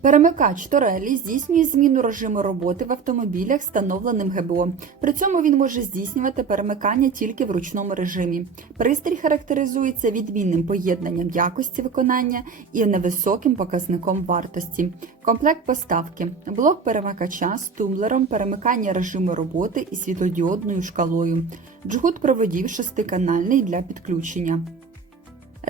Перемикач Торелі здійснює зміну режиму роботи в автомобілях, встановленим ГБО. При цьому він може здійснювати перемикання тільки в ручному режимі. Пристрій характеризується відмінним поєднанням якості виконання і невисоким показником вартості. Комплект поставки: блок перемикача з тумблером, перемикання режиму роботи і світлодіодною шкалою, джгут проводів шестиканальний для підключення.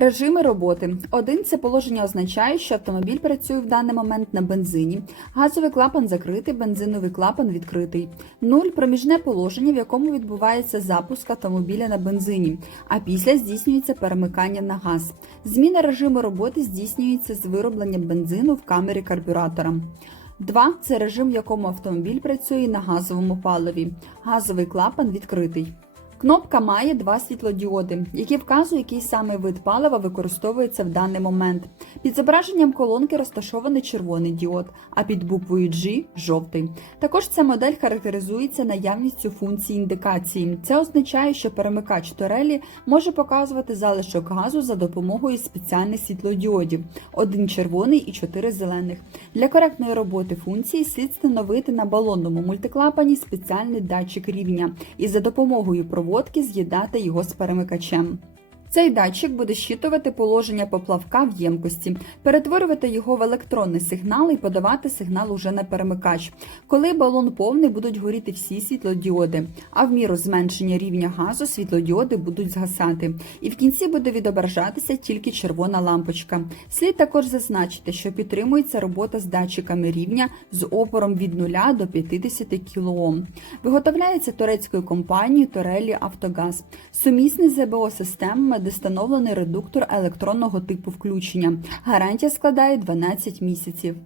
Режими роботи. Один це положення означає, що автомобіль працює в даний момент на бензині. Газовий клапан закритий, бензиновий клапан відкритий. Нуль проміжне положення, в якому відбувається запуск автомобіля на бензині, а після здійснюється перемикання на газ. Зміна режиму роботи здійснюється з виробленням бензину в камері карбюратора. 2. це режим, в якому автомобіль працює на газовому паливі. Газовий клапан відкритий. Кнопка має два світлодіоди, які вказують, який саме вид палива використовується в даний момент. Під зображенням колонки розташований червоний діод, а під буквою G – жовтий. Також ця модель характеризується наявністю функції індикації. Це означає, що перемикач турелі може показувати залишок газу за допомогою спеціальних світлодіодів: один червоний і чотири зелених. Для коректної роботи функції слід встановити на балонному мультиклапані спеціальний датчик рівня і за допомогою проводки з'їдати його з перемикачем. Цей датчик буде щитувати положення поплавка в ємкості, перетворювати його в електронний сигнал і подавати сигнал уже на перемикач. Коли балон повний, будуть горіти всі світлодіоди, а в міру зменшення рівня газу світлодіоди будуть згасати. І в кінці буде відображатися тільки червона лампочка. Слід також зазначити, що підтримується робота з датчиками рівня з опором від 0 до 50 кОм. Виготовляється турецькою компанією Торелі Автогаз. Сумісний ЗБО системами де встановлений редуктор електронного типу включення. Гарантія складає 12 місяців.